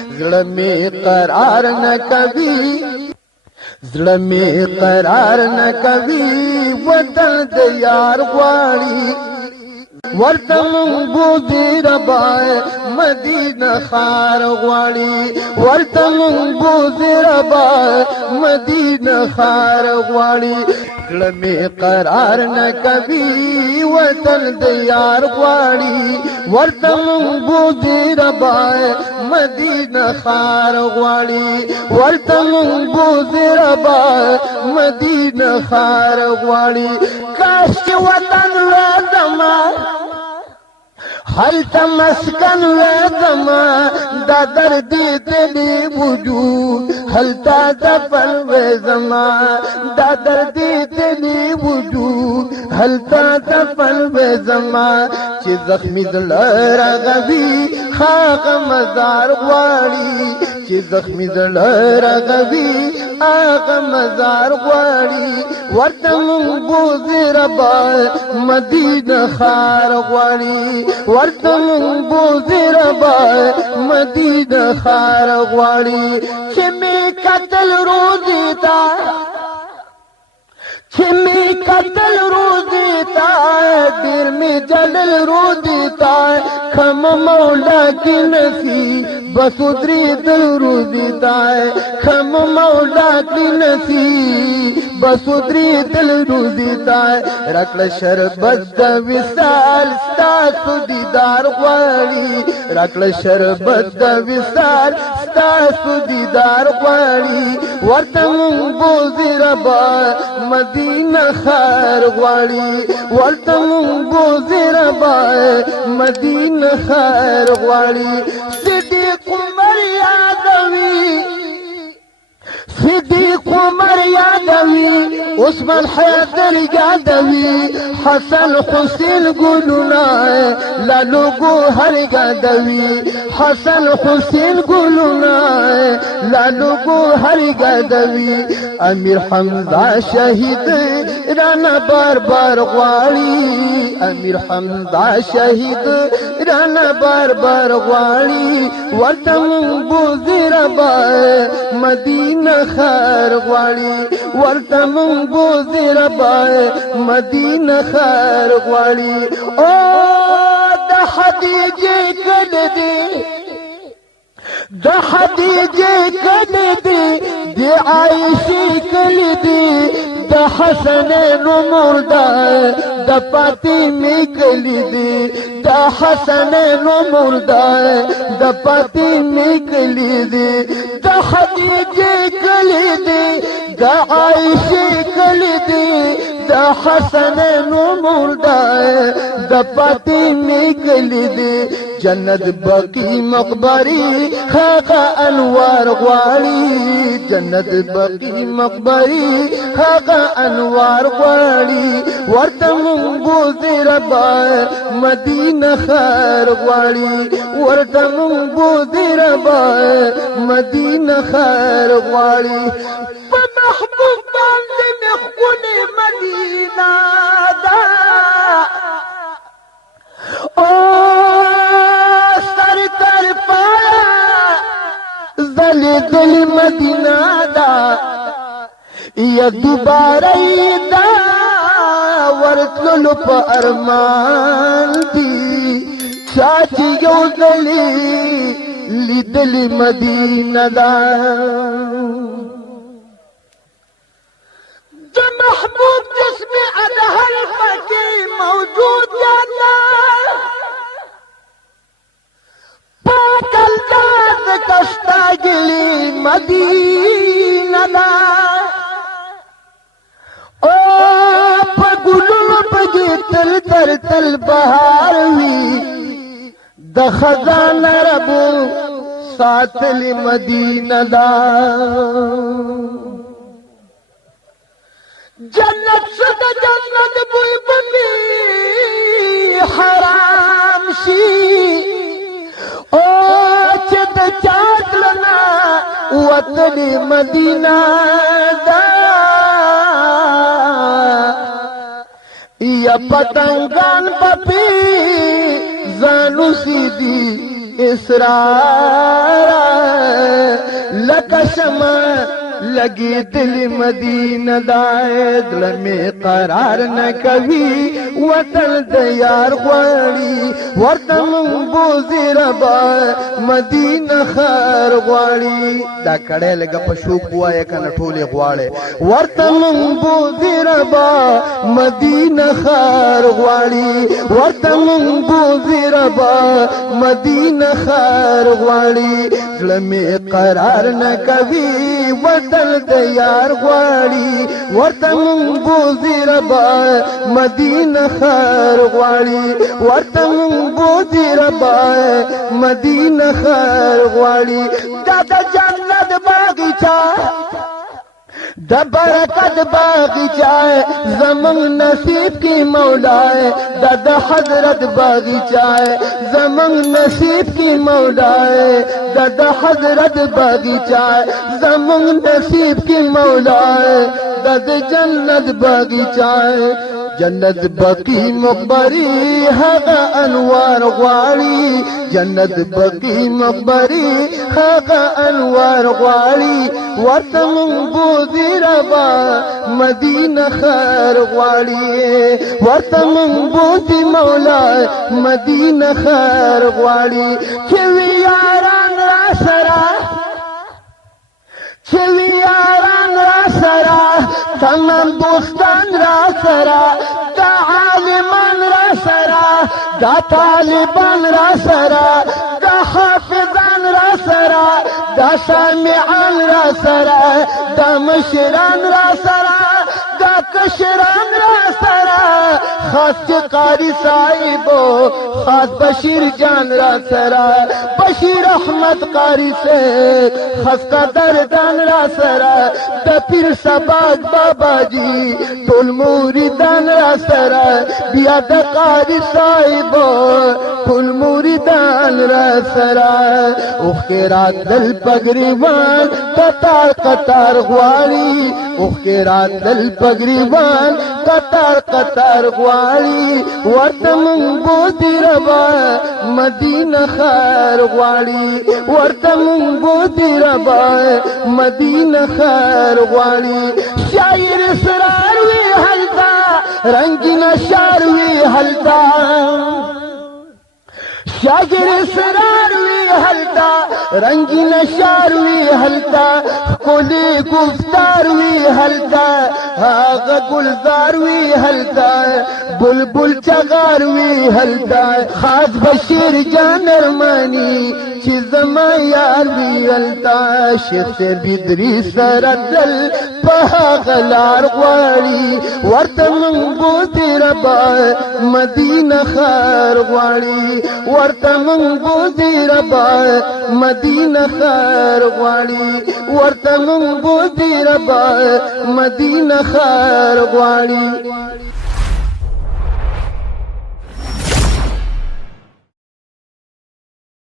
زړه می قرار نه کوي زړه می قرار نه کوي وطن د یار غواړي ورته مونږ بوځي ربا مدینه ښار غواړي ورته مونږ بوځي ربا مدینه ښار غواړي زړه می قرار نه کوي وطن د یار غواړي ورته مونږ بوځي ربا مدینه ښار غواړي ورته مونږ بوځي ربا مدینه ښار غواړي کاش چې وطن زما هلته مسکن زما دا دردی دلی وجود هلته دفن زما دا دردی دلی وجود هلته دفن زما چې زخمی زړه رغوي هغه مزار غواړي چې زخمی زړه رغوي هغه مزار غواړي ورته مونږ بوځي ربا مدینه ښار غواړي ورته مونږ بوځي ربا مدینه ښار غواړي چې می قتل روزي تا چې می قتل روزي تا ډېر می جلل روزي تا کم مولا کی نصیب بس ادری دل روزی تائے کم مولا کی نصیب بس ادری دل روزی تائے رکل شربت دا وصال ستاسو دیدار غواړي رکل شربت دا وصال ستاسو دیدار غواړي ورته مونږ بوځي ربا مدینه ښار غواړي ورته مونږ بوځي ربا مدینه ښار غواړي صدیق عمر یادوي صدیق عمر یادوي عثمان حیدر یادوي حسن حسین ګلونه لالو ګوهر یادوي حسن حسین ګلونه لالو ګوهر یادوي امیر حمزه شهید رانا بار بار غواړي امیر حمزه شهید رانا بار بار غواړي ورته مونږ بوځي ربا مدینه ښار غواړي ورته مونږ بوځي ربا مدینه ښار غواړي او د خدیجې کله دی د خدیجې کله دی د عایشې کله دی د حسنین مردا د فاطمه کلی دی د حسنین مردا د فاطمه کلی دی د خدیجه کلی دی د عایشه کلی دی د حسنین مردا د فاطمه کلی دی جنت بقی مقبری هغه انوار غواړي جنت بقی مقبری هغه انوار غواړي ورته مونږ بوځي ربا مدینه ښار غواړي ورته مونږ بوځي ربا مدینه ښار غواړي په محبوب باندې مې ښکلې مدینه ده او سر تر پایا ځلېدلې مدینه ده یا دوباره دا ورتللو په ارمان دي چا چې یو ځلې لیدلې مدینه ده د محبوب جسم ادهر پکې موجود ده پاکل داد کشتاګلې مدینه ده او په ګلونو پکې تل تر تل بهار وي د خزانه ربو ساتلې مدینه ده جنت څخه جنت بوی بوی حرام شي او چې د چاکلنا وطن مدینه ده یا پتنگان پپی زانو سیدی اسرار لکه شمع لگی دل مدینه دای دلمی قرار نکوي وطن د یار غواړي ورته مونږ بوزي ربا مدینه خار غواړي دا کړه لګه په شوق وای کنه ټوله غواړي ورته مونږ بوزي ربا مدینه خار غواړي ورته مونږ بوزي ربا مدینه خار غواړي دلمی قرار نکوي وطن د یار غواړي ورته مونږ بوزي ربا مدینه خار غواړي ورته مونږ بوزي ربا مدینه خار غواړي دا د جنت باغچه د برکت باغچه زمون نصیب کی مولا د حضرت باغچه زمون نصیب کی مولا د حضرت باغچه زمون نصیب کی مولا د جنت باغچه جنت بقی مقبری هغه انوار غواړي جنت بقی مقبری هغه انوار غواړي ورته مونږ بوزي ربا مدینه خار غواړي ورته مونږ بوزي مولا مدینه خار غواړي چې وی یاران را سره چې وی یاران را سره تمام دوستان را سره دا عالمان را سره دا طالبان را سره دا حافظان را سره دا سامعان را سره دا مشران را سره دا کشران را سره خاص قاری صاحبو خاص بشیر جان را سره بشیر احمد قاری سے خاص قدردان را سره د پیر سباق بابا جی ټول مریدان را سره بیا د قاری صاحبو ټول مریدان را سره او خیرات دل پګریوان قطار قطار غواړي او خیرات دل پګریوان قطار قطار غواړي ورته مونږ بوزي ربا مدینه خار غواړي ورته مونږ بوزي ربا مدینه خار غواړي شاعر اسرار وی هلتا رنگین شعر وی هلتا شاعر اسرار وی هلتا رنگین شعر وی هلتا کولی گفتار وی هلتا آغا گلزار وی هلتا بلبل چغار وی هلتا خاص بشیر جان ارمانی چې زما یار وی هلتا شیخ سے بدری سرتل په غلار غواړي ورته مونږ بوزي ربا مدینه خار غواړي ورته مونږ بوزي ربا مدینه خار غواړي ورته مونږ بوزي ربا مدینه خار غواړي